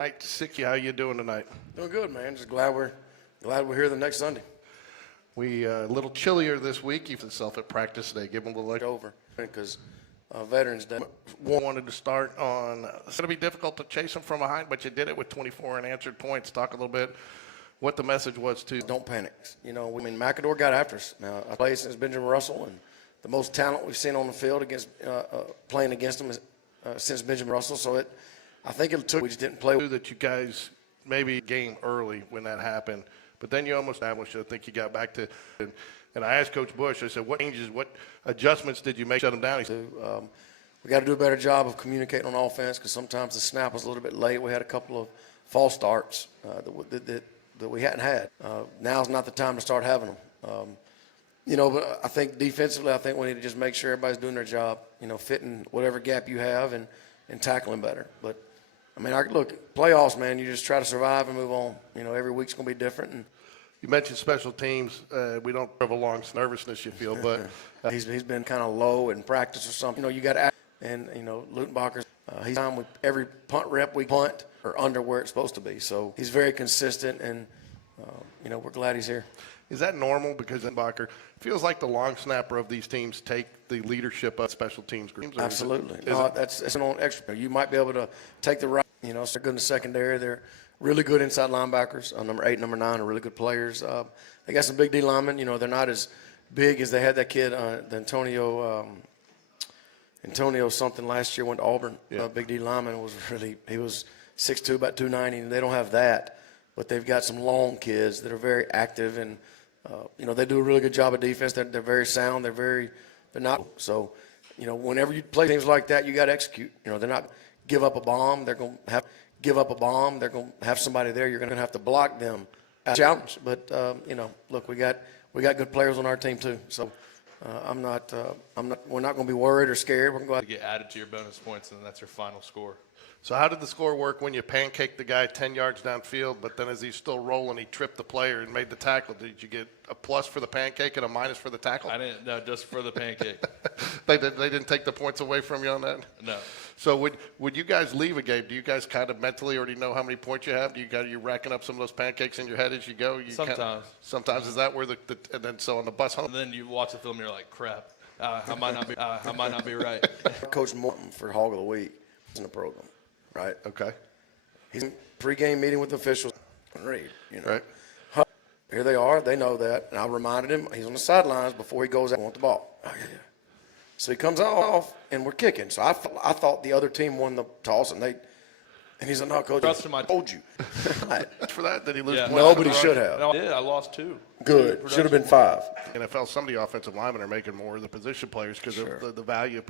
Mike Sicky, how you doing tonight? Doing good, man. Just glad we're here the next Sunday. We a little chillier this week. You yourself at practice today. Give them a little like Over because Veterans Day. Wanted to start on. It's going to be difficult to chase them from behind, but you did it with 24 unanswered points. Talk a little bit what the message was to. Don't panic. You know, I mean, McADORY got after us. Now I played since Benjamin Russell, and the most talent we've seen on the field against playing against him is, since Benjamin Russell. So I think it took. We just didn't play. That you guys maybe game early when that happened, but then you almost established it. I think you got back to. And I asked Coach Bush, I said, what changes, what adjustments did you make to shut him down? He said, we got to do a better job of communicating on offense because sometimes the snap was a little bit late. We had a couple of false starts that we hadn't had. Now's not the time to start having them. You know, but I think defensively, I think we need to just make sure everybody's doing their job, you know, fitting whatever gap you have and tackling better. But, I mean, look, playoffs, man, you just try to survive and move on. You know, every week's going to be different. And you mentioned special teams. We don't have a long nervousness, you feel, but he's been kind of low in practice or something. You know, you got to, and you know, Lutenbacher's he's on with every punt rep we punt or under where it's supposed to be. So he's very consistent, and you know, we're glad he's here. Is that normal? Because Lutenbacher feels like the long snapper of these teams take the leadership of special teams groups. Absolutely. No, it's an extra. You might be able to take the right. You know, so they're good in the secondary. They're really good inside linebackers. Number 8, number 9 are really good players. They got some big D linemen. You know, they're not as big as they had that kid, the Antonio something last year, went to Auburn. Yeah. Big D lineman he was 6'2", about 290, and they don't have that. But they've got some long kids that are very active, and you know, they do a really good job of defense. They're very sound. They're not. So, you know, whenever you play teams like that, you got to execute. You know, they're not give up a bomb. They're going to give up a bomb. They're going to have somebody there. You're going to have to block them. Challenge, but you know, look, we got good players on our team too. So we're not going to be worried or scared. We're going to go out to get added to your bonus points, and then that's your final score. So how did the score work when you pancaked the guy 10 yards downfield, but then as he's still rolling, he tripped the player and made the tackle? Did you get a plus for the pancake and a minus for the tackle? I didn't. No, just for the pancake. They didn't take the points away from you on that? No. So would you guys leave a game? Do you guys kind of mentally already know how many points you have? You racking up some of those pancakes in your head as you go? Sometimes. Sometimes is that where and then so on the bus home? And then you watch the film and you're like, crap. I might not be right. Coach Morton for Hog of the Week in the program, right? Okay. He's in pre-game meeting with the officials. Read, you know. Right. Here they are. They know that. And I reminded him he's on the sidelines before he goes out and want the ball. Oh, yeah. So he comes off, and we're kicking. So I thought the other team won the toss, and he's like, no, Coach, I told you. For that, did he lose points? Nobody should have. No, I did. I lost 2. Good. Should have been 5. NFL, some of the offensive linemen are making more of the position players because of the value of